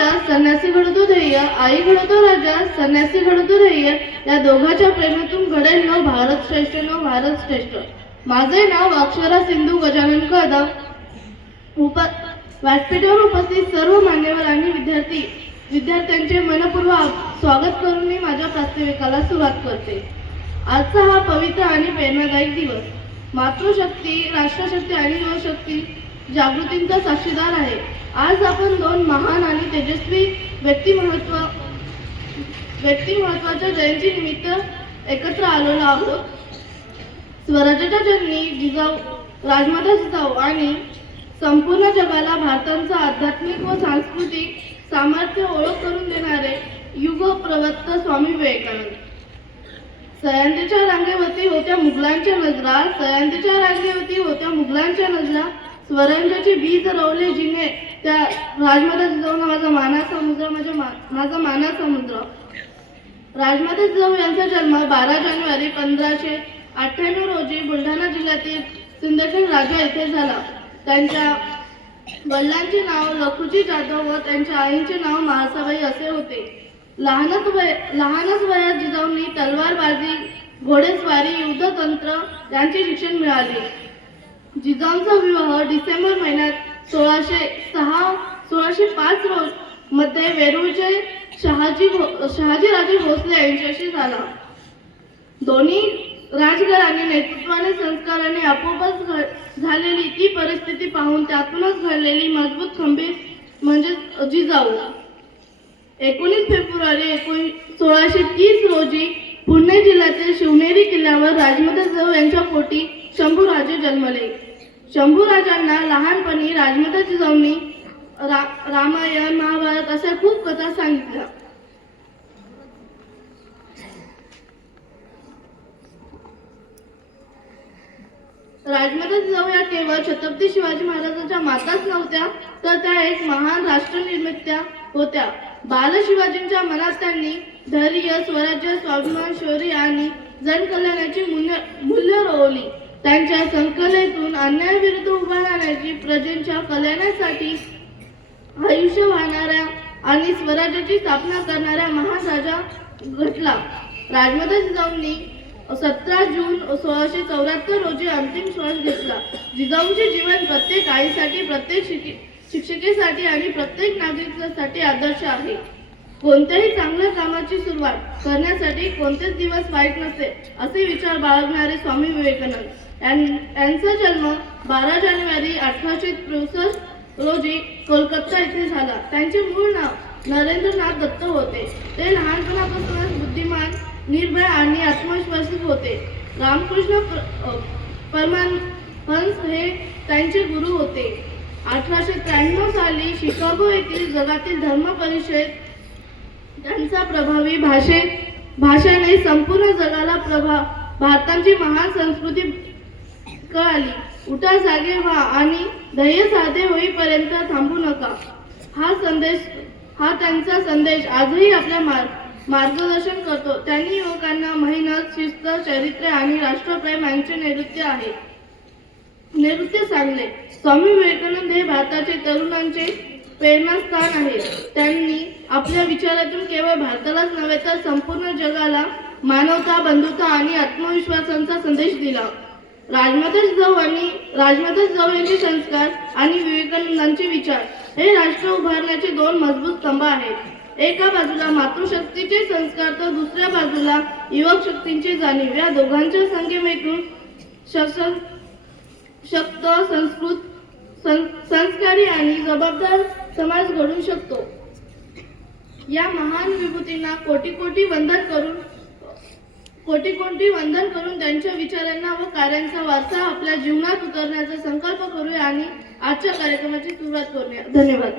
राजा संन्यासी घडतो ध्येय, आई घडतो राजा संन्यासी घडतो ध्येय, या दोघांच्या प्रेमातून घडेल नो भारत श्रेष्ठ, नो भारत श्रेष्ठ. माझे नाव अक्षरा सिंधू गजानन कदम. व्यासपीठावर उपस्थित सर्व मान्यवर आणि विद्यार्थ्यांचे मनपूर्वक स्वागत करून मी माझ्या प्रास्ताविकाला सुरुवात करते. आजचा हा पवित्र आणि प्रेरणादायक दिवस मातृशक्ती, राष्ट्रशक्ती आणि युवशक्ती जागृतींचा साक्षीदार आहे. आज आपण दोन महान आणि तेजस्वी व्यक्तिमत्वाच्या जयंती निमित्त एकत्र आलेलो आहोत. स्वराज्याच्या जननी जिजाऊ, राजमाता जिजाऊ आणि संपूर्ण जगाला भारताचा आध्यात्मिक व सांस्कृतिक सामर्थ्य ओळख करून देणारे युग प्रवक्ता स्वामी विवेकानंद. सह्याद्रीच्या रांगेवरती होत्या मुघलांच्या नजरा, सह्याद्रीच्या रांगेवरती होत्या मुघलांच्या नजरा, स्वराज्याचे बीज रोवले जिने त्या राजमाता जिजाऊ माझा माना समुद्र. राजमाता जिजाऊ यांचा जन्म 12 जानेवारी 1598 रोजी बुलढाणा जिल्ह्यातील सिंदखेड राजा येथे झाला. त्यांच्या वडिलांचे नाव लखुजी जाधव व त्यांच्या आईचे नाव महासाबाई असे होते. लहानच वयात जिजाऊंनी तलवारबाजी, घोडेस्वारी, युद्धतंत्र यांचे शिक्षण मिळाले. जिजाऊंचा विवाह डिसेंबर महिन्यात 1605 मध्ये वेरूळचे शहाजीराजे भोसले यांच्याशी झाला. दोन्ही राजघराणे नेतृत्वाने, संस्काराने आपोआपच झालेली ती परिस्थिती पाहून त्यातूनच घडलेली मजबूत खंबीर म्हणजे जिजाऊ. 19 फेब्रुवारी 1630 रोजी पुणे जिल्ह्यातील शिवनेरी किल्ल्यावर राजमाता जिजाऊ यांच्या पोटी शंभूराजे जन्मले. शंभूराजांना लहानपणी राजमाता जिजाऊंनी रामायण, महाभारत अशा खूप कथा सांगितल्या. राजमाता जिजाऊ या केवळ छत्रपती शिवाजी महाराजांच्या माताच नव्हत्या, तर त्या एक महान राष्ट्रनिर्मात्या होत्या. बाल शिवाजींच्या मनात त्यांनी धैर्य, स्वराज्य, स्वाभिमान, शौर्य आणि जनकल्याणाची मूल्य रोवली. त्यांच्या संकल्पनेतून अन्यायाविरुद्ध उभा राहण्याची, प्रजेच्या कल्याणासाठी आयुष्य वाहणाऱ्या आणि स्वराज्याची स्थापना करणाऱ्या महान राजा घडला. राजमाता जिजाऊंनी 17 जून 1674 रोजी अंतिम श्वास घेतला. जिजाऊंचे जीवन प्रत्येक आईसाठी, प्रत्येक शिक्षिकेसाठी आणि प्रत्येक नागरिकासाठी आदर्श आहे. कोणत्याही चांगल्या कामाची सुरुवात करण्यासाठी कोणतेच दिवस वाईट नसते असे विचार बाळगणारे स्वामी विवेकानंद यांचा जन्म 12 जानेवारी 1864 रोजी कोलकाता येथे झाला. त्यांचे मूळ नाव नरेंद्रनाथ दत्त होते. ते लहानपणापासूनच बुद्धिमान, निर्भय आणि आत्मविश्वासी होते. रामकृष्ण परमहंस हे त्यांचे गुरु होते. 1893 साली शिकागो येथील जगातील धर्म परिषद त्यांचा प्रभावी भाषाने संपूर्ण जगाला भारताची महान संस्कृती कळाली. उठा, जागे व्हा आणि ध्येय साधे होईपर्यंत थांबू नका, हा त्यांचा संदेश आजही आपल्या मार्गदर्शन करतो. त्यांनी युवकांना मेहनत, शिस्त, चरित्र आणि राष्ट्रप्रेम यांचे नैऋत्य सांगले. स्वामी विवेकानंद हे भारताचे तरुणांचे प्रेरणास्थान आहे. त्यांनी आपल्या विचारातून केवळ भारतालाच नव्हे तर संपूर्ण जगाला मानवता, बंधुता आणि आत्मविश्वासाचा संदेश दिला. राजमाता जिजाऊ यांचे संस्कार आणि विवेकानंदांचे विचार हे राष्ट्र उभारण्याचे 2 मजबूत स्तंभ आहेत. एका बाजूला मातृशक्तीचे संस्कार तर दुसऱ्या बाजूला युवक शक्तींची जाणीव. या दोघांच्या संगमेतून शक्त, संस्कारी आणि जबाबदार समाज घडू शकतो. या महान विभूतींना कोटी कोटी वंदन करून त्यांच्या विचारांना व कार्यांचा वारसा आपल्या जीवनात उतरण्याचा संकल्प करूया आणि आजच्या कार्यक्रमाची सुरुवात करूया. धन्यवाद.